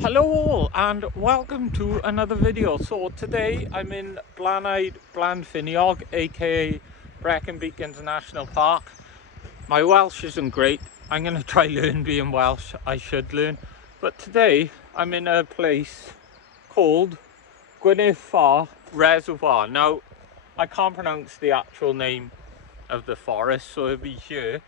Hello all and welcome to another video. So today I'm in Blanfiniog, aka Brecon Beacons National Park. My Welsh isn't great. I'm going to try learn being Welsh. I should learn. But today I'm in a place called Grwyne Fawr Reservoir. Now I can't pronounce the actual name of the forest, so it'll be here.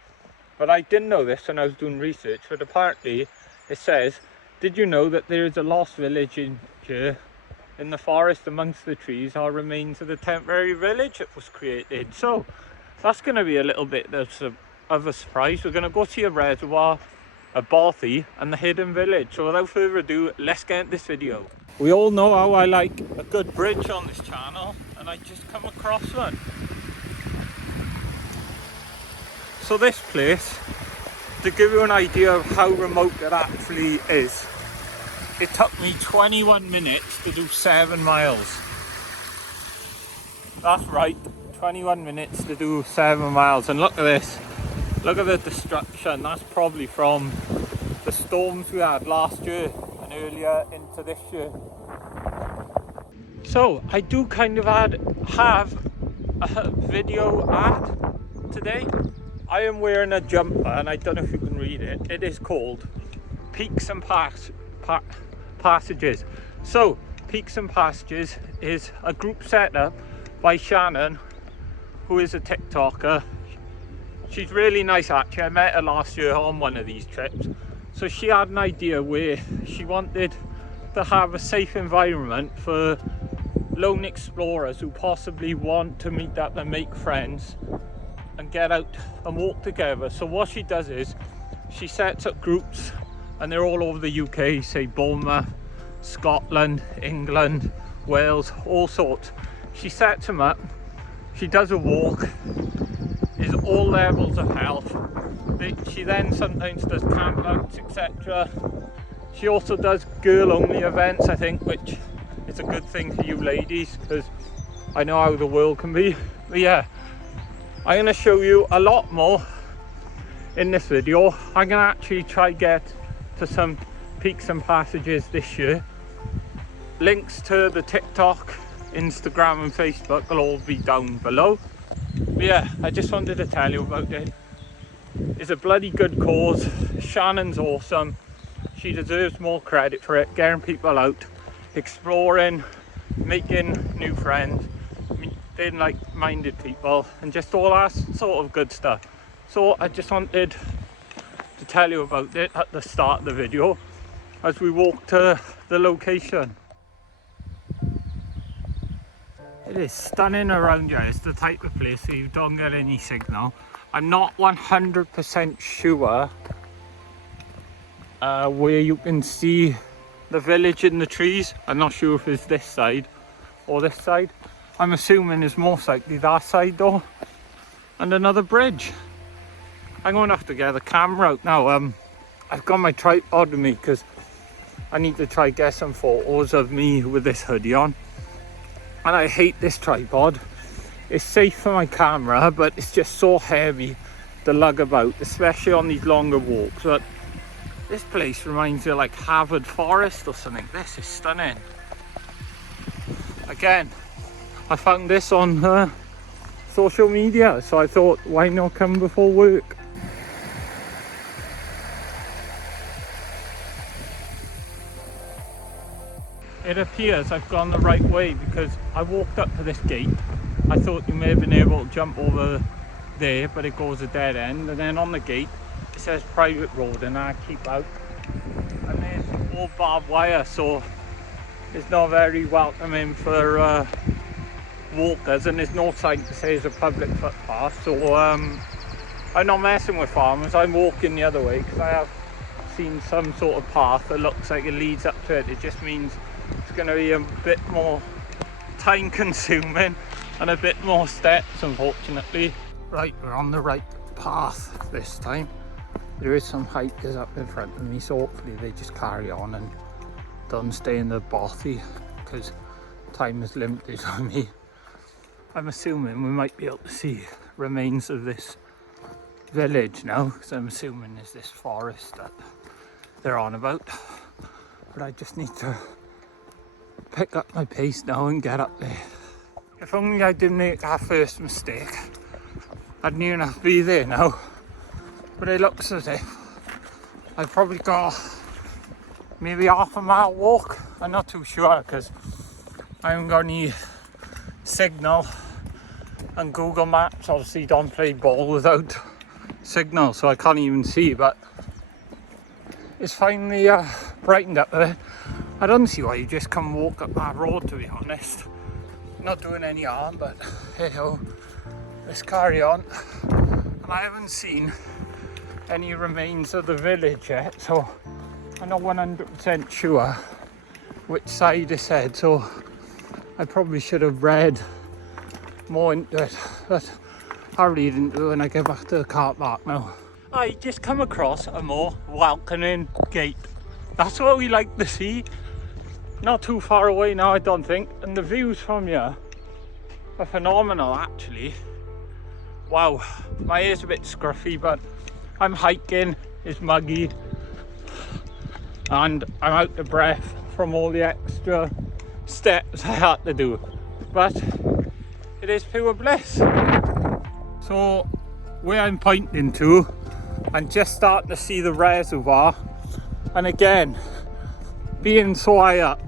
But I didn't know this when I was doing research, but apparently it says, did you know that there is a lost village in here? In the forest amongst the trees are remains of the temporary village that was created. So that's going to be a little bit of a surprise. We're going to go see a reservoir, a Bothy and the hidden village. So without further ado, let's get into this video. We all know how I like a good bridge on this channel, and I just come across one. So this place, to give you an idea of how remote it actually is, it took me 21 minutes to do 7 miles. That's right, 21 minutes to do 7 miles. And look at this, look at the destruction. That's probably from the storms we had last year and earlier into this year. So I do kind of have a video ad today. I am wearing a jumper and I don't know if you can read it. It is called Peaks and Passages. So Peaks and Passages is a group set up by Shannon, who is a TikToker. She's really nice actually. I met her last year on one of these trips. So she had an idea where she wanted to have a safe environment for lone explorers who possibly want to meet up and make friends and get out and walk together. So what she does is she sets up groups, and they're all over the UK, say Bournemouth, Scotland, England, Wales, all sorts. She sets them up, she does a walk, is all levels of health. She then sometimes does campouts, etc. She also does girl only events, I think, which is a good thing for you ladies, because I know how the world can be. But yeah, I'm going to show you a lot more in this video. I'm going to actually try get to some peaks and passages this year. Links to the TikTok, Instagram and Facebook will all be down below. But yeah, I just wanted to tell you about it. It's a bloody good cause. Shannon's awesome. She deserves more credit for it, getting people out, exploring, making new friends, meeting like-minded people, and just all that sort of good stuff. So I just wanted to tell you about it at the start of the video as we walk to the location. It is stunning around here. It's the type of place where you don't get any signal. I'm not 100% sure where you can see the village in the trees. I'm not sure if it's this side or this side. I'm assuming it's most likely that side though. And another bridge. I'm going to have to get the camera out now. I've got my tripod with me because I need to try get some photos of me with this hoodie on. And I hate this tripod. It's safe for my camera, but it's just so heavy to lug about, especially on these longer walks. But this place reminds me of like Harvard Forest or something. This is stunning. Again, I found this on social media, so I thought, why not come before work? It appears I've gone the right way because I walked up to this gate. I thought you may have been able to jump over there, but it goes a dead end. And then on the gate, it says private road, and I keep out. And there's all barbed wire, so it's not very welcoming for walkers, and there's no sign to say it's a public footpath. So I'm not messing with farmers. I'm walking the other way because I have seen some sort of path that looks like it leads up to it. It just means it's going to be a bit more time consuming and a bit more steps, unfortunately. Right, we're on the right path this time. There is some hikers up in front of me, so hopefully they just carry on and don't stay in the Bothy because time is limited on me. I'm assuming we might be able to see remains of this village now, because I'm assuming there's this forest that they're on about. but I just need to pick up my pace now and get up there. If only I didn't make that first mistake, I'd near enough be there now. But it looks as if I've probably got maybe half a mile walk. I'm not too sure because I haven't got any signal, and Google Maps obviously don't play ball without signal, so I can't even see. But it's finally brightened up there. I don't see why you just come walk up that road, to be honest. Not doing any harm, but hey ho, let's carry on. And I haven't seen any remains of the village yet, so I'm not 100% sure which side it's head, so I probably should have read more into it, but I'll read into it when I get back to the car park now. I just come across a more welcoming gate. That's what we like to see. Not too far away now, I don't think, and the views from here are phenomenal actually. Wow, my ear's a bit scruffy, but I'm hiking, it's muggy, and I'm out of breath from all the extra steps I had to do, but it is pure bliss. So where I'm pointing to, I'm just starting to see the reservoir, and again, being so high up,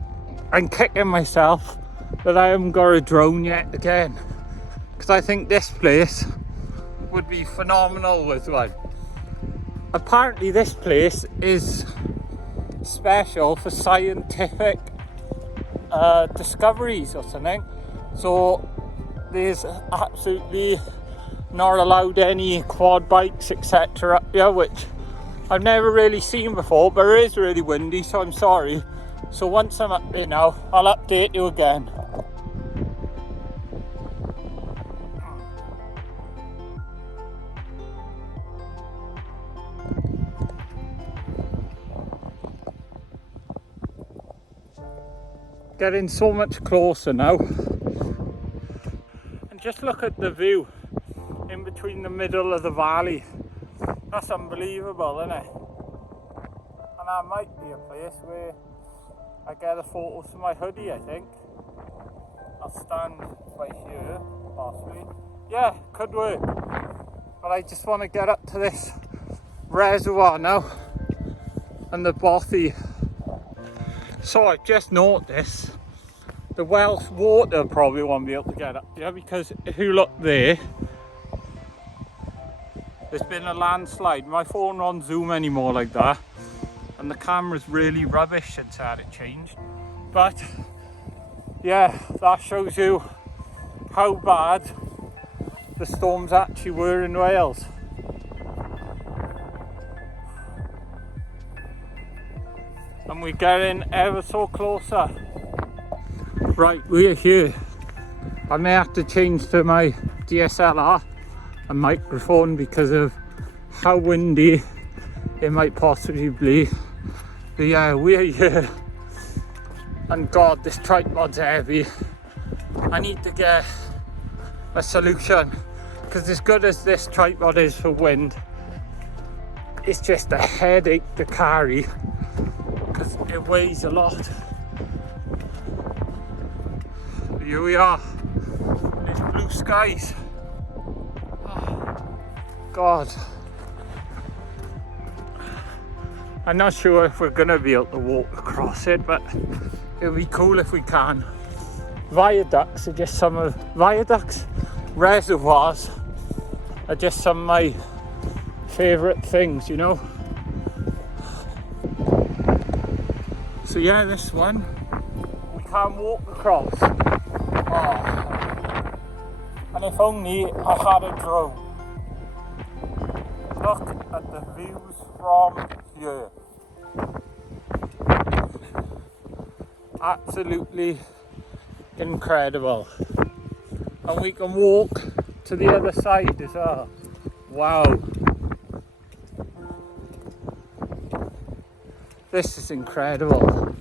I'm kicking myself that I haven't got a drone yet again, because I think this place would be phenomenal with one. Apparently this place is special for scientific discoveries or something, so there's absolutely not allowed any quad bikes etc up here, which I've never really seen before, but it is really windy, so I'm sorry. So once I'm up there now, I'll update you again. Getting so much closer now. And just look at the view in between the middle of the valley. That's unbelievable, isn't it? And that might be a place where I get a photo for my hoodie, I think. I'll stand right here, possibly. Yeah, could work. But I just want to get up to this reservoir now and the Bothy. So I've just noticed the Welsh water probably won't be able to get up here, because if you look there, there's been a landslide. My phone won't zoom anymore like that, and the camera's really rubbish since I had it changed. But yeah, that shows you how bad the storms actually were in Wales. And we're getting ever so closer. Right, we're here. I may have to change to my DSLR and microphone because of how windy it might possibly be. But yeah, we're here. And God, this tripod's heavy. I need to get a solution, because as good as this tripod is for wind, it's just a headache to carry because it weighs a lot. Here we are, there's blue skies. Oh, God. I'm not sure if we're gonna be able to walk across it, but it'll be cool if we can. Viaducts are just some of reservoirs are just some of my favourite things, you know. So yeah, this one we can't walk across. Oh. And if only I had a drone. Look at the views from here. Absolutely incredible. And we can walk to the other side as well. Wow. This is incredible.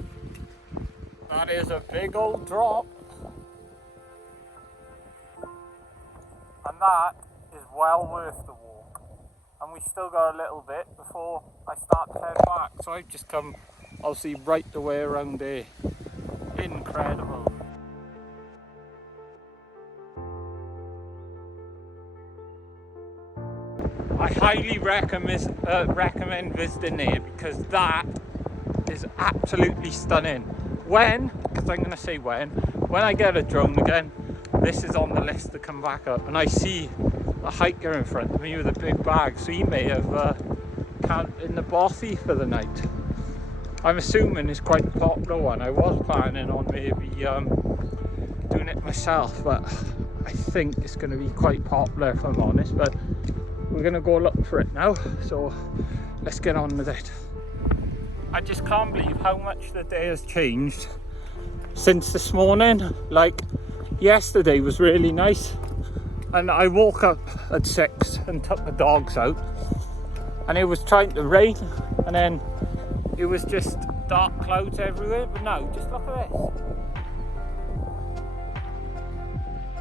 That is a big old drop. And that is well worth the walk. And we still got a little bit before I start to head back. So I've just come obviously right the way around there. Incredible. I highly recommend visiting there, because that is absolutely stunning. Because I'm going to say when I get a drone again, this is on the list to come back up. And I see a hiker in front of me with a big bag, so he may have camped in the Bothy for the night. I'm assuming it's quite a popular one. I was planning on maybe doing it myself, but I think it's going to be quite popular, if I'm honest. But we're going to go look for it now, so let's get on with it. I just can't believe how much the day has changed since this morning. Like, yesterday was really nice, and I woke up at 6 and took the dogs out, and it was trying to rain, and then it was just dark clouds everywhere. But now, just look at this.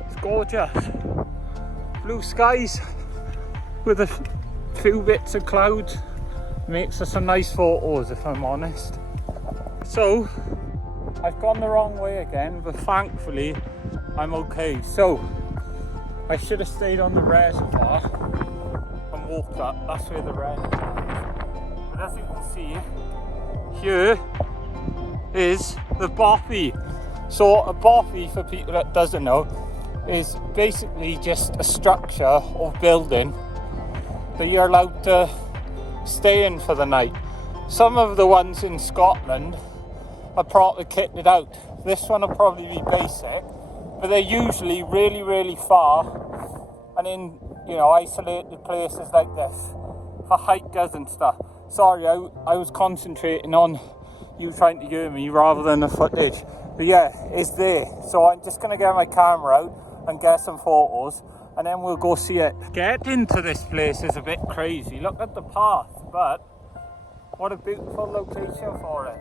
It's gorgeous. Blue skies with a few bits of clouds. Makes us some nice photos, if I'm honest. So, I've gone the wrong way again, but thankfully I'm okay. So, I should have stayed on the reservoir and walked up. That's where the reservoir is. But as you can see, here is the Bothy. So a Bothy, for people that doesn't know, is basically just a structure or building that you're allowed to stay in for the night. Some of the ones in Scotland are properly kitted out. This one will probably be basic, but they're usually really, really far and in, isolated places like this for hikers and stuff. Sorry, I was concentrating on you trying to hear me rather than the footage. But yeah, it's there. So I'm just gonna get my camera out and get some photos, and then we'll go see it. Getting to this place is a bit crazy. Look at the path, but what a beautiful location for it.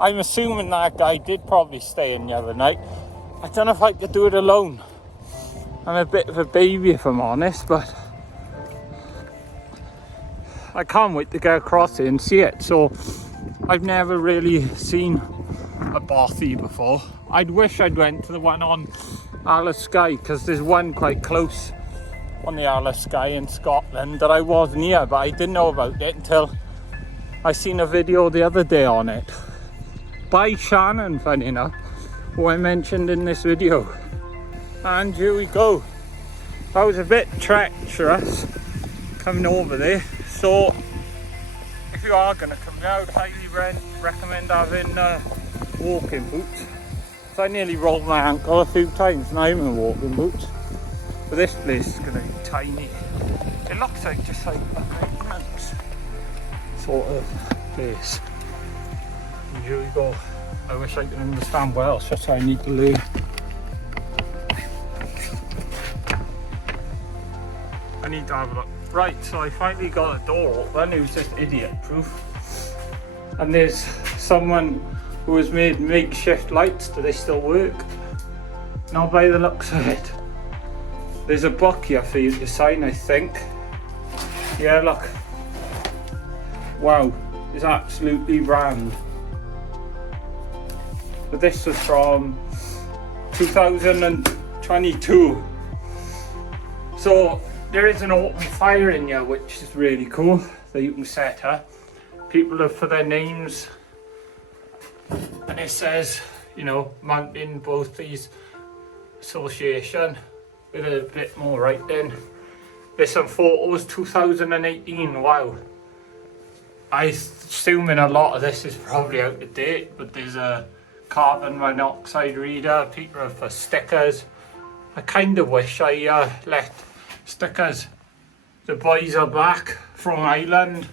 I'm assuming that guy did probably stay in the other night. I don't know if I could do it alone. I'm a bit of a baby, if I'm honest, but I can't wait to get across it and see it. So I've never really seen a Bothy before. I'd wish I'd went to the one on Isle of Skye, because there's one quite close on the Isle of Skye in Scotland that I was near, but I didn't know about it until I seen a video the other day on it by Shannon, funny enough, who I mentioned in this video. And here we go. That was a bit treacherous coming over there, so if you are going to come here, I would highly recommend having walking boots. So I nearly rolled my ankle a few times and I'm in walking boots. But this place is going to be tiny. It looks like just like a maintenance sort of place. And here we go. I wish I could understand what else, that's how I need to learn. I need to have a look. Right, so I finally got a door open. It was just idiot proof. And there's someone who has made makeshift lights. Do they still work? Not by the looks of it. There's a book here for you to sign, I think. Yeah, look. Wow, it's absolutely grand. But this was from 2022. So there is an open fire in here, which is really cool, that you can set up. People have put their names, and it says, Mountain Bothy Association, with a bit more writing. There's some photos, 2018, wow. I assuming a lot of this is probably out of date, but there's a carbon monoxide reader. People have put stickers. I kind of wish I left stickers. The boys are back from Ireland.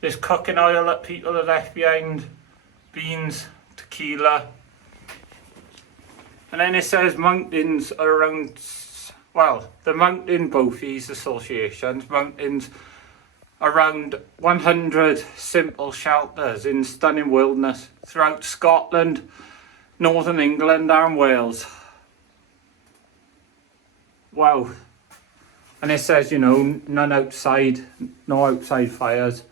There's cooking oil that people have left behind, beans, tequila. And then it says mountains are around, well, the Mountain Bothy Association's mountains around 100 simple shelters in stunning wilderness throughout Scotland, Northern England and Wales. Wow. and it says, you know, none outside, no outside fires.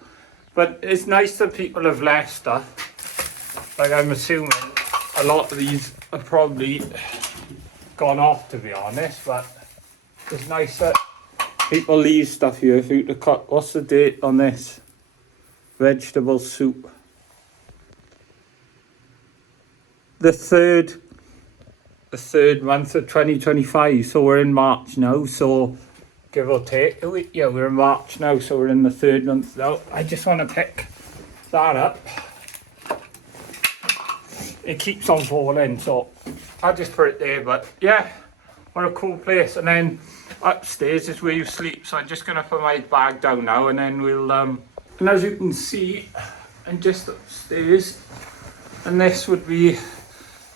But it's nice that people have left stuff. Like, I'm assuming a lot of these have probably gone off, to be honest, but it's nice that people leave stuff here for you to cut. What's the date on this? Vegetable soup. The third month of 2025, so we're in March now, so give or take. Yeah, we're in March now, so we're in the third month now. I just want to pick that up. It keeps on falling, so I'll just put it there. But yeah, what a cool place. And then upstairs is where you sleep, so I'm just gonna put my bag down now, and then we'll and as you can see, I'm just upstairs, and this would be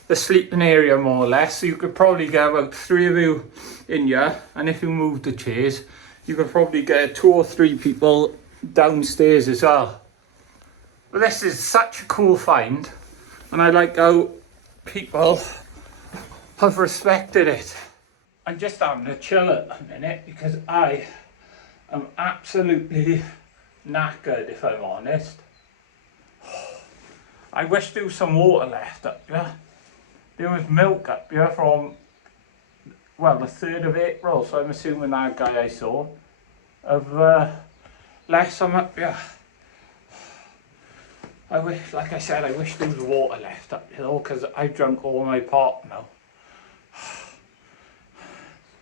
the sleeping area more or less. So you could probably get about 3 of you in here, and if you move the chairs, you could probably get 2 or 3 people downstairs as well. But this is such a cool find, and I like how people have respected it. I'm just having a chill at a minute because I am absolutely knackered, if I'm honest. I wish there was some water left up here. There was milk up here from, well, the 3rd of April, so I'm assuming that guy I saw have left some up here. I wish, like I said, I wish there was water left up here, because I've drunk all my pot now.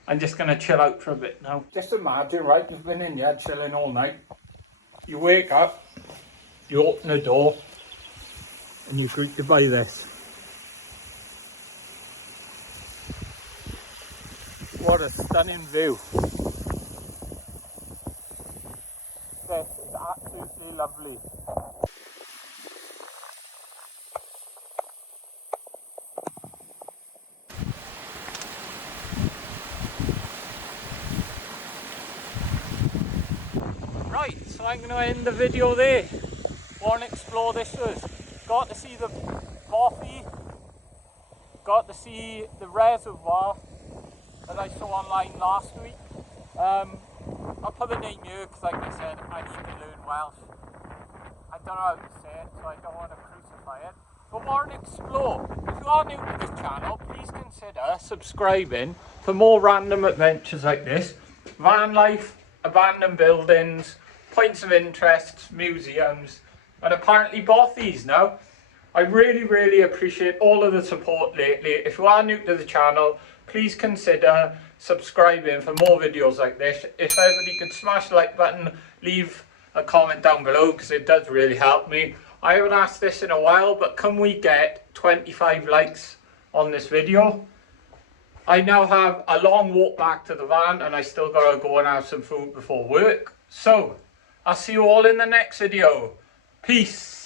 I'm just going to chill out for a bit now. Just imagine, right, you've been in here chilling all night. You wake up, you open the door, and you're greeted by this. What a stunning view. This is absolutely lovely. Right, so I'm going to end the video there. Want to explore this was. Got to see the Bothy, got to see the reservoir that I saw online last week. I'll put the name here because, like I said, I need to learn Welsh. I don't know how to say it, so I don't want to crucify it. But want to explore. If you are new to this channel, please consider subscribing for more random adventures like this. Van life, abandoned buildings, points of interest, museums, and apparently Bothies now. I really appreciate all of the support lately. If you are new to the channel, please consider subscribing for more videos like this. If everybody could smash the like button, leave a comment down below because it does really help me. I haven't asked this in a while, but can we get 25 likes on this video? I now have a long walk back to the van, and I still gotta go and have some food before work. So I'll see you all in the next video. Peace.